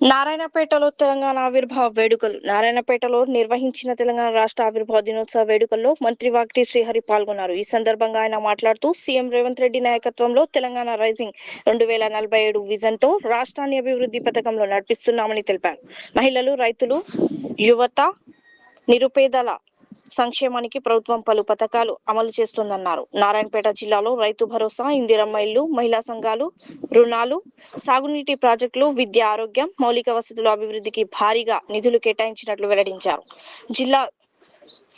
నారాయణపేటలో తెలంగాణ ఆవిర్భావ వేడుకలు నారాయణపేటలో నిర్వహించిన తెలంగాణ రాష్ట్ర ఆవిర్భావ దినోత్సవ వేడుకల్లో మంత్రి వాకటి శ్రీహరి పాల్గొన్నారు. ఈ సందర్భంగా ఆయన మాట్లాడుతూ సీఎం రేవంత్ రెడ్డి నాయకత్వంలో తెలంగాణ రైజింగ్ 2047 విజన్ తో రాష్ట్రాన్ని అభివృద్ధి పథకంలో నడిపిస్తున్నామని తెలిపారు. మహిళలు, రైతులు, యువత, నిరుపేదల సంక్షేమానికి ప్రభుత్వం పలు పథకాలు అమలు చేస్తుందన్నారు. నారాయణపేట జిల్లాలో రైతు భరోసా, ఇందిరమ్మ ఇళ్లు, మహిళా సంఘాలు, రుణాలు, సాగునీటి ప్రాజెక్టులు, విద్య, ఆరోగ్యం, మౌలిక వసతుల అభివృద్ధికి భారీగా నిధులు కేటాయించినట్లు వెల్లడించారు. జిల్లా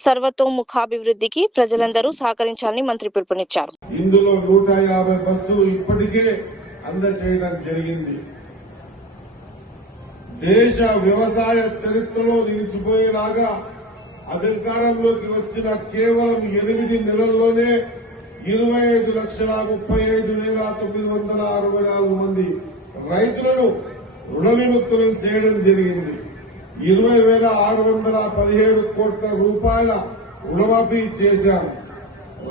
సర్వతోముఖాభివృద్ధికి ప్రజలందరూ సహకరించాలని మంత్రి పిలుపునిచ్చారు. ఇందులో 150 బస్సులు ఇప్పటికే అందజేయడం జరిగింది. దేశ వ్యవసాయ చరిత్రలో నిలిచిపోయేలాగా అధికారంలోకి వచ్చిన కేవలం 8 నెలల్లోనే 25,35,964 మంది రైతులను రుణ విముక్తులను చేయడం జరిగింది. 20,617 కోట్ల రూపాయల రుణమాఫీ చేశారు.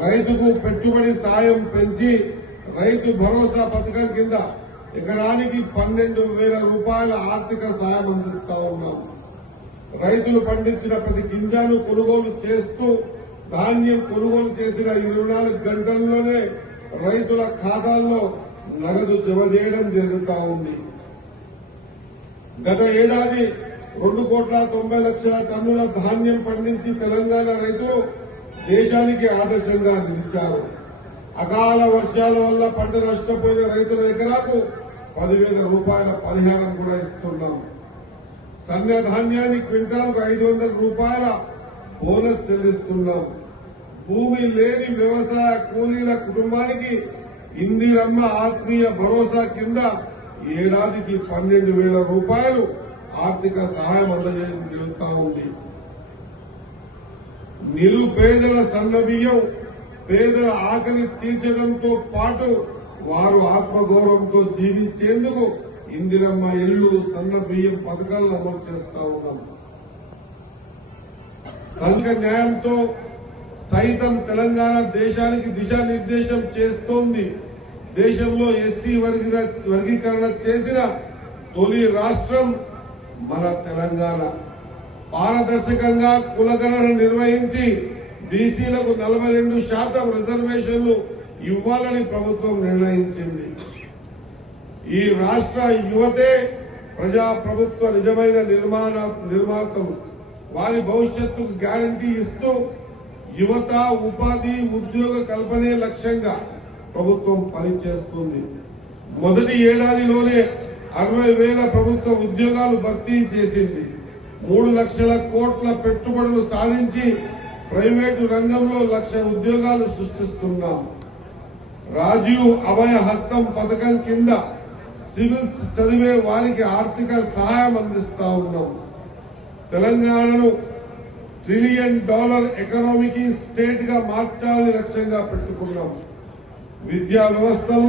రైతుకు పెట్టుబడి సాయం పెంచి రైతు భరోసా పథకం కింద ఎకరానికి 12,000 రూపాయల ఆర్థిక సాయం అందిస్తా ఉన్నాం. రైతులు పండించిన ప్రతి గింజను కొనుగోలు చేస్తూ ధాన్యం కొనుగోలు చేసిన 24 గంటల్లోనే రైతుల ఖాతాల్లో నగదు జమ చేయడం జరుగుతా ఉంది. గత ఏడాది 2,90,00,000 టన్నుల ధాన్యం పండించి తెలంగాణ రైతులు దేశానికి ఆదర్శంగా నిలిచారు. అకాల వర్షాల వల్ల పంట నష్టపోయిన రైతుల ఎకరాకు 10,000 రూపాయల పరిహారం కూడా ఇస్తున్నాం. సన్న ధాన్యాన్ని క్వింటాల్కు 500 రూపాయల బోనస్ చెల్లిస్తున్నాం. భూమి లేని వ్యవసాయ కూలీల కుటుంబానికి ఇందిరమ్మ ఆత్మీయ భరోసా కింద ఏడాదికి 12,000 రూపాయలు ఆర్థిక సహాయం అందజేయడం జరుగుతా ఉంది. నిరుపేదల సన్నబియ్యం పేదల ఆకలి తీర్చడంతో పాటు వారు ఆత్మగౌరవంతో జీవించేందుకు ఇందిరమ్మ ఇళ్లు, సన్న బియ్యం పథకాలను అమలు చేస్తా ఉన్నాం. సంఘ న్యాయంతో సైతం తెలంగాణ దేశానికి దిశానిర్దేశం చేస్తోంది. దేశంలో ఎస్సీ వర్గీకరణ చేసిన తొలి రాష్ట్రం మన తెలంగాణ. పారదర్శకంగా కులగణన నిర్వహించి బీసీలకు 42% రిజర్వేషన్లు ఇవ్వాలని ప్రభుత్వం నిర్ణయించింది. ఈ రాష్ట్ర యువతే ప్రజాప్రభుత్వ నిజమైన నిర్మాతలు. వారి భవిష్యత్తుకు గ్యారంటీ ఇస్తూ యువత, ఉపాధి, ఉద్యోగ కల్పనే లక్ష్యంగా ప్రభుత్వం పనిచేస్తుంది. మొదటి ఏడాదిలోనే 60,000 ప్రభుత్వ ఉద్యోగాలు భర్తీ చేసింది. 3 లక్షల కోట్ల పెట్టుబడులు సాధించి ప్రైవేటు రంగంలో 1,00,000 ఉద్యోగాలు సృష్టిస్తున్నాం. రాజీవ్ అభయ హస్తం పథకం కింద సివిల్స్ చదివే వారికి ఆర్థిక సహాయం అందిస్తా ఉన్నాం. తెలంగాణను $1 ట్రిలియన్ ఎకనామిక్ స్టేట్ గా మార్చాలని లక్ష్యంగా పెట్టుకున్నాం. విద్యా వ్యవస్థలో